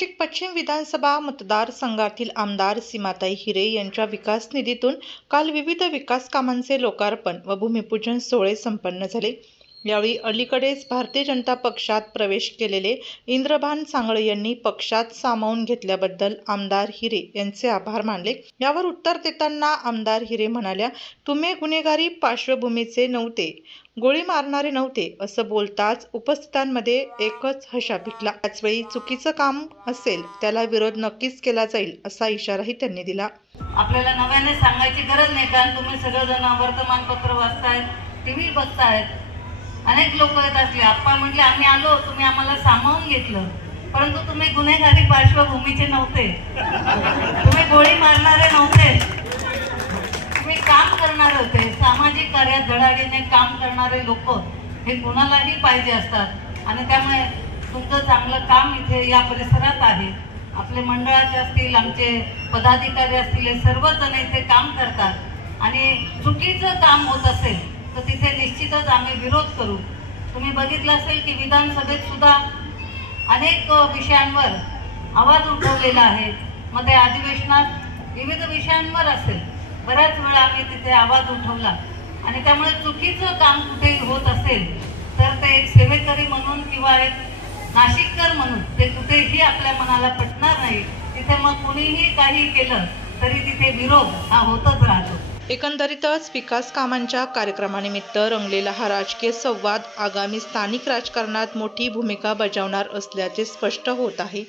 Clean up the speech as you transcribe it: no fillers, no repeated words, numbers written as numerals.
नाशिक पश्चिम विधानसभा मतदारसंघातील आमदार सीमाताई हिरे यांच्या विकास निधीतून काल विविध विकास कामांचे लोकार्पण व भूमिपूजन सोहळे संपन्न झाले। यावेळी अलीकडेच भारतीय जनता पक्षात प्रवेश केलेले इंद्रभान सांगळे यांनी पक्षात सामावून घेतल्याबद्दल आमदार हिरे यांचे आभार मानले। यावर उत्तर देताना आमदार हिरे म्हणाल्या, तुम्ही गुन्हेगारी पार्श्वभूमीचे नव्हते, गोळी मारणारे नव्हते असं बोलताच उपस्थितांमध्ये एकच हशा पिकला। त्याचवेळी चुकीचं काम असेल त्याला विरोध नक्कीच केला जाईल असा इशाराही त्यांनी दिला। आपल्याला नव्याने सांगायची गरज नाही, कारण तुम्ही सगळेजण वर्तमानपत्र वाचताय, टीव्ही बघतायत, अनेक लोक येत असले। आप्पा म्हटले आम्ही आलो, तुम्ही आम्हाला सामावून घेतलं, परंतु तुम्ही गुन्हेगारी पार्श्वभूमीचे नव्हते, तुम्ही गोळी मारणारे नव्हते, तुम्ही काम करणारे होते। सामाजिक कार्यात धडाडीने काम करणारे लोक हे कोणालाही पाहिजे असतात आणि त्यामुळे तुमचं चांगलं काम इथे या परिसरात आहे। आपले मंडळाचे असतील, आमचे पदाधिकारी असतील, हे सर्वजण इथे काम करतात आणि चुकीचं काम होत असेल तर तिथे निश्चितच आम्ही विरोध करू। तुम्ही बघितलं असेल की विधानसभेत सुद्धा अनेक विषयांवर आवाज उठवलेला आहे। मध्ये अधिवेशनात विविध विषयांवर असेल बऱ्याच वेळा आम्ही तिथे आवाज उठवला आणि त्यामुळे चुकीचं काम कुठेही होत असेल तर ते एक सेवेकरी म्हणून किंवा एक नाशिककर म्हणून ते कुठेही आपल्या मनाला पटणार नाही। तिथे मग कोणीही काही केलं तरी तिथे विरोध हा होतच राहतो। एकंदरीतच विकास कामांच्या कार्यक्रमानिमित्त रंगलेला हा राजकीय संवाद आगामी स्थानिक राजकारणात मोठी भूमिका बजावणार असल्याचे स्पष्ट होत आहे।